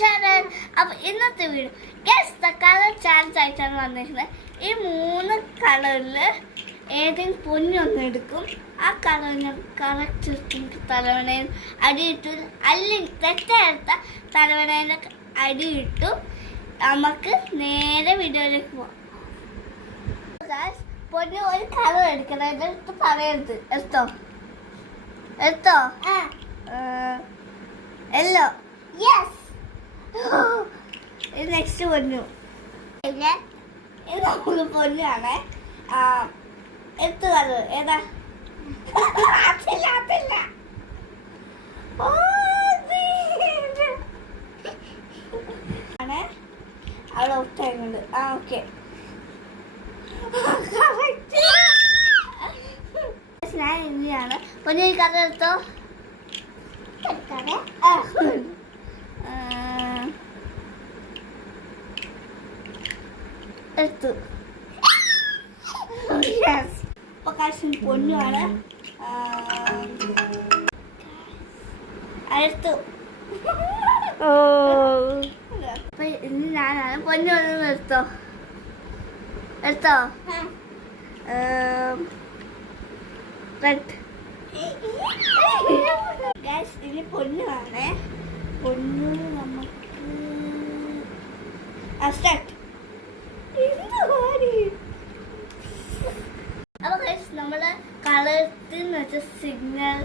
Channel. അപ്പൊ ഇന്നത്തെ video guess the colour challenge ആയിട്ടാണ് വന്നിരിക്കുന്നത്. ഈ 3 കളറില് ഏതെങ്കിലും പൊന്നൊന്നും എടുക്കും. ആ കളറിന് കറക്റ്റ് തലവണയിൽ അടിയിട്ടു, അല്ലെങ്കിൽ തെറ്റെടുത്ത തലവണയിൽ അടിയിട്ടു. നമുക്ക് നേരെ വീഡിയോയിലേക്ക് പോവാം. പൊന്നു ഒരു കളർ എടുക്കണം, എടുത്ത് പറയരുത്. എടുത്തോ യെല്ലോ. യെസ്. ഇത് നെക്സ്റ്റ് പൊന്നു. ഇത് നമുക്ക് പൊന്നാണ്. എടുത്ത് കളർ ഏതാ? അതില്ല. അവിടെ ഒട്ടുന്നുണ്ട്. ഓക്കെ, ഞാൻ ഇനിയാണ് പൊന്നു. ഈ കളർ എടുത്തോ. എടുത്തു. ഇപ്പൊ കാശും പൊന്നുമാണ്. എടുത്തു. അപ്പൊ ഇനി ഞാനാണ്. പൊന്നു ഒന്ന് എടുത്തോ. റെഡ്. ഇനി പൊന്നുമാണ്. പൊന്നു നമുക്ക് സ്റ്റാർട്ട്. അപ്പൊ നമ്മള് കളർന്ന് വെച്ച സിഗ്നൽ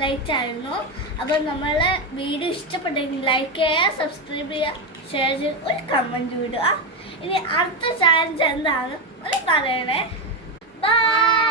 ലൈറ്റ് ആയിരുന്നു. അപ്പൊ നമ്മളെ വീഡിയോ ഇഷ്ടപ്പെട്ടെങ്കിൽ ലൈക്ക് ചെയ്യുക, സബ്സ്ക്രൈബ് ചെയ്യുക, ഷെയർ ചെയ്യുക, ഒരു കമന്റ് വിടുക. ഇനി അടുത്ത ചാലഞ്ച് എന്താണ് ഒന്ന് പറയണേ. ബൈ.